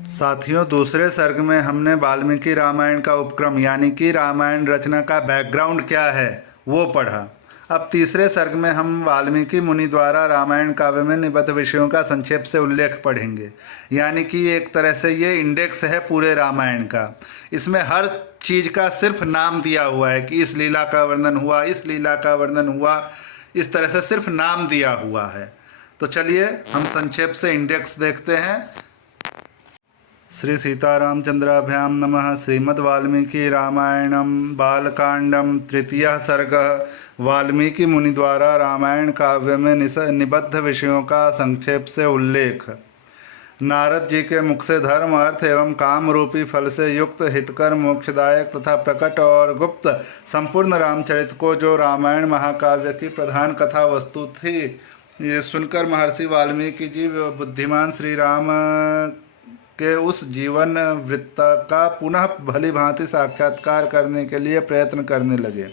साथियों, दूसरे सर्ग में हमने वाल्मीकि रामायण का उपक्रम यानी कि रामायण रचना का बैकग्राउंड क्या है वो पढ़ा। अब तीसरे सर्ग में हम वाल्मीकि मुनि द्वारा रामायण काव्य में निबद्ध विषयों का संक्षेप से उल्लेख पढ़ेंगे। यानी कि एक तरह से ये इंडेक्स है पूरे रामायण का। इसमें हर चीज़ का सिर्फ नाम दिया हुआ है कि इस लीला का वर्णन हुआ, इस लीला का वर्णन हुआ, इस तरह से सिर्फ नाम दिया हुआ है। तो चलिए हम संक्षेप से इंडेक्स देखते हैं। श्री सीतारामचंद्राभ्याम नमः। श्रीमद् वाल्मीकि रामायणम बालकांडम तृतीय सर्ग। वाल्मीकि मुनि द्वारा रामायण काव्य में निबद्ध विषयों का संक्षेप से उल्लेख। नारद जी के मुख से धर्म, अर्थ एवं काम रूपी फल से युक्त हितकर, मोक्षदायक तथा प्रकट और गुप्त संपूर्ण रामचरित को जो रामायण महाकाव्य की प्रधान कथा वस्तु थी, ये सुनकर महर्षि वाल्मीकि जी बुद्धिमान श्री राम के उस जीवन वृत्त का पुनः भली भांति साक्षात्कार करने के लिए प्रयत्न करने लगे।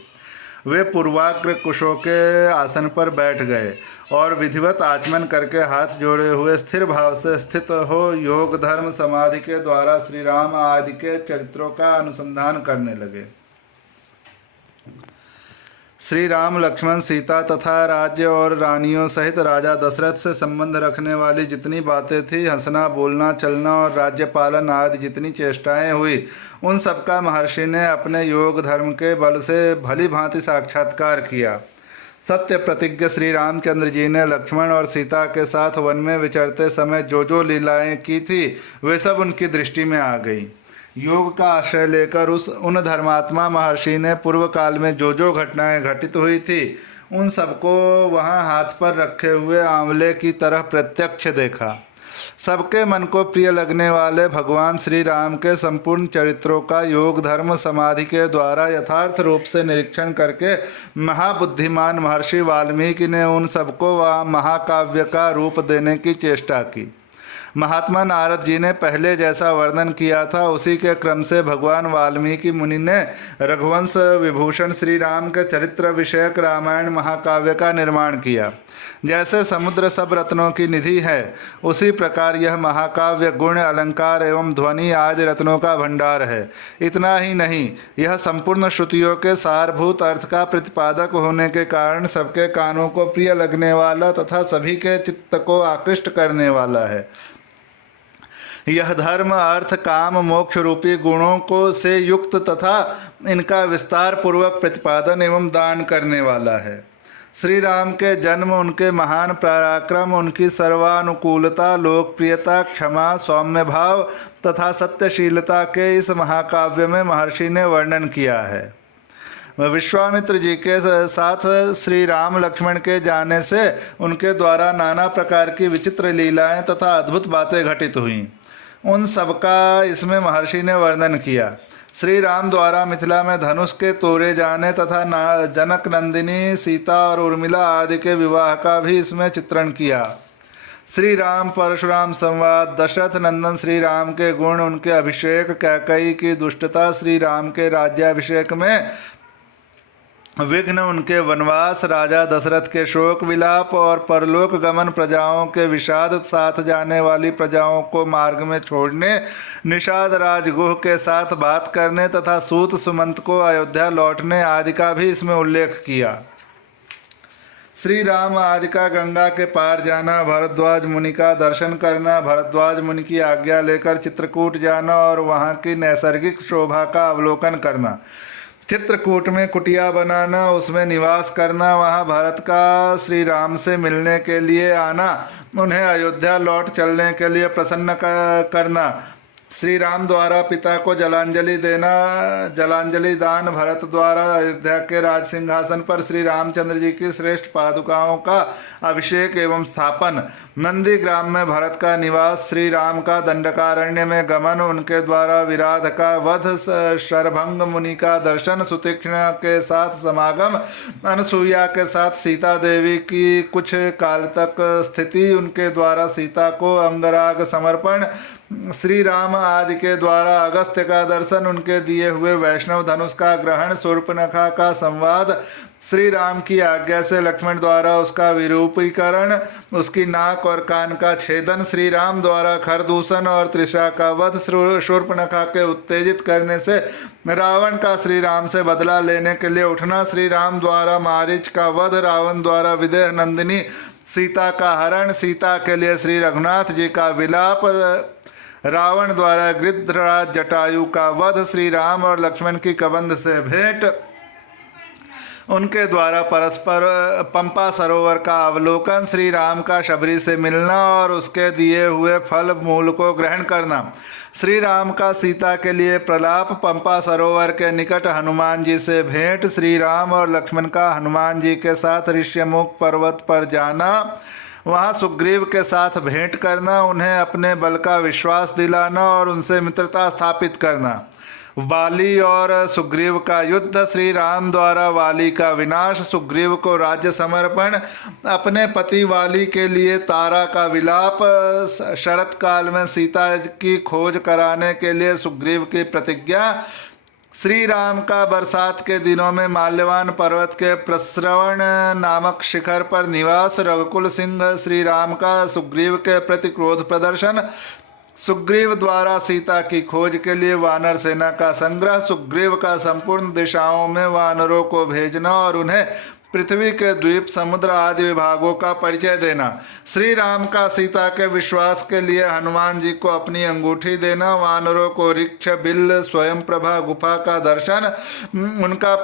वे पूर्वाग्र कुशों के आसन पर बैठ गए और विधिवत आचमन करके हाथ जोड़े हुए स्थिर भाव से स्थित हो योग धर्म समाधि के द्वारा श्री राम आदि के चरित्रों का अनुसंधान करने लगे। श्री राम, लक्ष्मण, सीता तथा राज्य और रानियों सहित राजा दशरथ से संबंध रखने वाली जितनी बातें थी, हंसना, बोलना, चलना और राज्य पालन आदि जितनी चेष्टाएं हुई, उन सबका महर्षि ने अपने योग धर्म के बल से भली भांति साक्षात्कार किया। सत्य प्रतिज्ञ श्री रामचंद्र जी ने लक्ष्मण और सीता के साथ वन में विचरते समय जो जो लीलाएं की थी, वे सब उनकी दृष्टि में आ गई। योग का आश्रय लेकर उन धर्मात्मा महर्षि ने पूर्व काल में जो जो घटनाएं घटित हुई थी, उन सबको वहां हाथ पर रखे हुए आंवले की तरह प्रत्यक्ष देखा। सबके मन को प्रिय लगने वाले भगवान श्री राम के संपूर्ण चरित्रों का योग धर्म समाधि के द्वारा यथार्थ रूप से निरीक्षण करके महाबुद्धिमान महर्षि वाल्मीकि ने उन सबको महाकाव्य का रूप देने की चेष्टा की। महात्मा नारद जी ने पहले जैसा वर्णन किया था, उसी के क्रम से भगवान वाल्मीकि मुनि ने रघुवंश विभूषण श्री राम के चरित्र विषयक रामायण महाकाव्य का निर्माण किया। जैसे समुद्र सब रत्नों की निधि है, उसी प्रकार यह महाकाव्य गुण, अलंकार एवं ध्वनि आदि रत्नों का भंडार है। इतना ही नहीं, यह संपूर्ण श्रुतियों के सारभूत अर्थ का प्रतिपादक होने के कारण सबके कानों को प्रिय लगने वाला तथा सभी के चित्त को आकृष्ट करने वाला है। यह धर्म, अर्थ, काम, मोक्ष रूपी गुणों को से युक्त तथा इनका विस्तार पूर्वक प्रतिपादन एवं दान करने वाला है। श्री राम के जन्म, उनके महान पराक्रम, उनकी सर्वानुकूलता, लोकप्रियता, क्षमा, सौम्य भाव तथा सत्यशीलता के इस महाकाव्य में महर्षि ने वर्णन किया है। विश्वामित्र जी के साथ श्री राम लक्ष्मण के जाने से उनके द्वारा नाना प्रकार की विचित्र लीलाएं तथा अद्भुत बातें घटित हुईं, उन सबका इसमें महर्षि ने वर्णन किया। श्री राम द्वारा मिथिला में धनुष के तोड़े जाने तथा जनक नंदिनी, सीता और उर्मिला आदि के विवाह का भी इसमें चित्रण किया। श्री राम परशुराम संवाद, दशरथ नंदन श्री राम के गुण, उनके अभिषेक, कैकेयी की दुष्टता, श्री राम के राज्याभिषेक में विघ्न, उनके वनवास, राजा दशरथ के शोक विलाप और परलोक गमन, प्रजाओं के विषाद, साथ जाने वाली प्रजाओं को मार्ग में छोड़ने, निषाद राजगुह के साथ बात करने तथा सूत सुमंत को अयोध्या लौटने आदि का भी इसमें उल्लेख किया। श्री राम आदि का गंगा के पार जाना, भरद्वाज मुनि का दर्शन करना, भरद्वाज मुनि की आज्ञा लेकर चित्रकूट जाना और वहाँ की नैसर्गिक शोभा का अवलोकन करना, चित्रकूट में कुटिया बनाना, उसमें निवास करना, वहाँ भरत का श्री राम से मिलने के लिए आना, उन्हें अयोध्या लौट चलने के लिए प्रसन्न करना, श्री राम द्वारा पिता को जलांजलि देना, जलांजलि दान, भरत द्वारा अयोध्या के राज सिंहासन पर श्री रामचंद्र जी की श्रेष्ठ पादुकाओं का अभिषेक एवं स्थापन, नंदी ग्राम में भरत का निवास, श्री राम का दंडकारण्य में गमन, उनके द्वारा विराध का वध, शरभंग मुनि का दर्शन, सुतीक्ष्ण के साथ समागम, अनसुईया के साथ सीता देवी की कुछ काल तक स्थिति, उनके द्वारा सीता को अंगराग समर्पण, श्री राम आदि के द्वारा अगस्त्य का दर्शन, उनके दिए हुए वैष्णव धनुष का ग्रहण, शूर्पणखा का संवाद, श्री राम की आज्ञा से लक्ष्मण द्वारा उसका विरूपीकरण, उसकी नाक और कान का छेदन, श्री राम द्वारा खरदूषण और तृषा का वध, शूर्पणखा के उत्तेजित करने से रावण का श्री राम से बदला लेने के लिए उठना, श्री राम द्वारा मारीच का वध, रावण द्वारा विदेह नंदिनी सीता का हरण, सीता के लिए श्री रघुनाथ जी का विलाप, रावण द्वारा गृध्रराज जटायु का वध, श्री राम और लक्ष्मण की कबंध से भेंट, उनके द्वारा परस्पर पंपा सरोवर का अवलोकन, श्री राम का शबरी से मिलना और उसके दिए हुए फल मूल को ग्रहण करना, श्री राम का सीता के लिए प्रलाप, पंपा सरोवर के निकट हनुमान जी से भेंट, श्री राम और लक्ष्मण का हनुमान जी के साथ ऋष्यमुख पर्वत पर जाना, वहाँ सुग्रीव के साथ भेंट करना, उन्हें अपने बल का विश्वास दिलाना और उनसे मित्रता स्थापित करना, वाली और सुग्रीव का युद्ध, श्री राम द्वारा वाली का विनाश, सुग्रीव को राज्य समर्पण, अपने पति वाली के लिए तारा का विलाप, शरत काल में सीता की खोज कराने के लिए सुग्रीव की प्रतिज्ञा, श्री राम का बरसात के दिनों में माल्यवान पर्वत के प्रस्रवण नामक शिखर पर निवास, रघुकुल सिंह श्री राम का सुग्रीव के प्रति क्रोध प्रदर्शन, सुग्रीव द्वारा सीता की खोज के लिए वानर सेना का संग्रह, सुग्रीव का संपूर्ण दिशाओं में वानरों को भेजना और उन्हें पृथ्वी के द्वीप समुद्र आदि विभागों का परिचय देना, श्री राम का सीता के विश्वास के लिए हनुमान जी को अपनी अंगूठी देना, वानरों को ऋक्ष बिल स्वयं प्रभा गुफा का दर्शन, उनका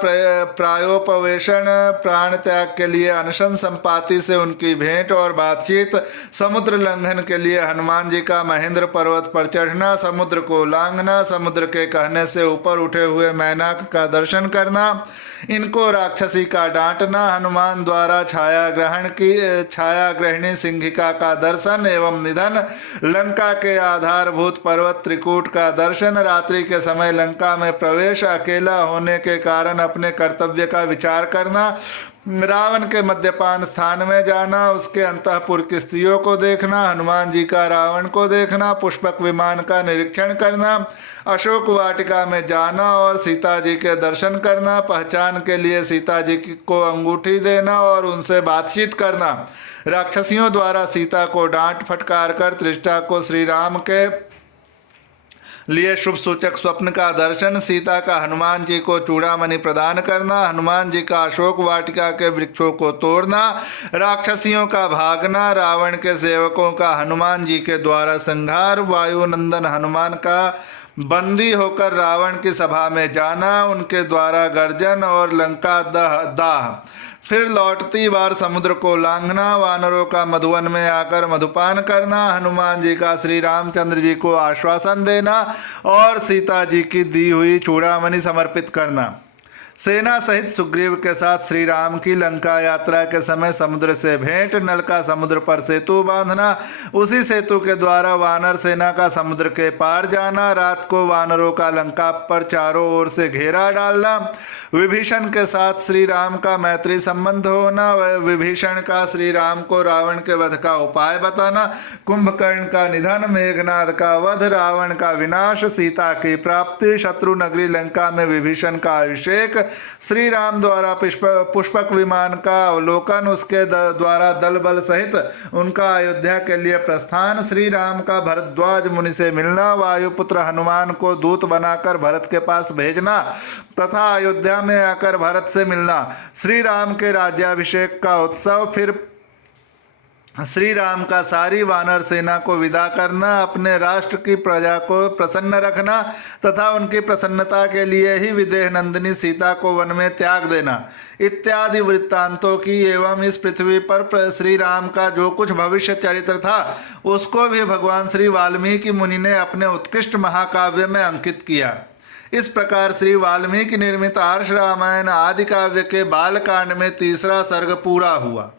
प्रायोपवेशन, प्राण त्याग के लिए अनशन, संपाति से उनकी भेंट और बातचीत, समुद्र लंघन के लिए हनुमान जी का महेंद्र पर्वत पर चढ़ना, समुद्र को लांघना, समुद्र के कहने से ऊपर उठे हुए मैनाक का दर्शन करना, इनको राक्षसी का डांटना, हनुमान द्वारा छाया ग्रहणी सिंहिका का दर्शन एवं निधन, लंका के आधारभूत पर्वत त्रिकूट का दर्शन, रात्रि के समय लंका में प्रवेश, अकेला होने के कारण अपने कर्तव्य का विचार करना, रावण के मद्यपान स्थान में जाना, उसके अंतःपुर की स्त्रियों को देखना, हनुमान जी का रावण को देखना, पुष्पक विमान का निरीक्षण करना, अशोक वाटिका में जाना और सीता जी के दर्शन करना, पहचान के लिए सीता जी को अंगूठी देना और उनसे बातचीत करना, राक्षसियों द्वारा सीता को डांट फटकार कर तृष्टा को श्री राम के लिए शुभ सूचक स्वप्न का दर्शन, सीता का हनुमान जी को चूड़ामणि प्रदान करना, हनुमान जी का अशोक वाटिका के वृक्षों को तोड़ना, राक्षसियों का भागना, रावण के सेवकों का हनुमान जी के द्वारा संहार, वायुनंदन हनुमान का बंदी होकर रावण की सभा में जाना, उनके द्वारा गर्जन और लंका दाह, फिर लौटती बार समुद्र को लांघना, वानरों का मधुवन में आकर मधुपान करना, हनुमान जी का श्री रामचंद्र जी को आश्वासन देना और सीता जी की दी हुई चूड़ामणि समर्पित करना, सेना सहित सुग्रीव के साथ श्री राम की लंका यात्रा के समय समुद्र से भेंट, नल का समुद्र पर सेतु बांधना, उसी सेतु के द्वारा वानर सेना का समुद्र के पार जाना, रात को वानरों का लंका पर चारों ओर से घेरा डालना, विभीषण के साथ श्री राम का मैत्री संबंध होना, विभीषण का श्री राम को रावण के वध का उपाय बताना, कुंभकर्ण का निधन, मेघनाद का वध, रावण का विनाश, सीता की प्राप्ति, शत्रु नगरी लंका में विभीषण का अभिषेक, श्री राम द्वारा पुष्पक विमान का अवलोकन, उसके द्वारा दल बल सहित उनका अयोध्या के लिए प्रस्थान, श्री राम का भरद्वाज मुनि से मिलना, वायुपुत्र हनुमान को दूत बनाकर भरत के पास भेजना तथा अयोध्या में आकर भरत से मिलना, श्री राम के राज्याभिषेक का उत्सव, फिर श्री राम का सारी वानर सेना को विदा करना, अपने राष्ट्र की प्रजा को प्रसन्न रखना तथा उनकी प्रसन्नता के लिए ही विदेह नंदिनी सीता को वन में त्याग देना इत्यादि वृत्तांतों की एवं इस पृथ्वी पर श्री राम का जो कुछ भविष्य चरित्र था उसको भी भगवान श्री वाल्मीकि मुनि ने अपने उत्कृष्ट महाकाव्य में अंकित किया। इस प्रकार श्री वाल्मीकि निर्मित आर्ष रामायण आदि काव्य के बालकांड में तीसरा सर्ग पूरा हुआ।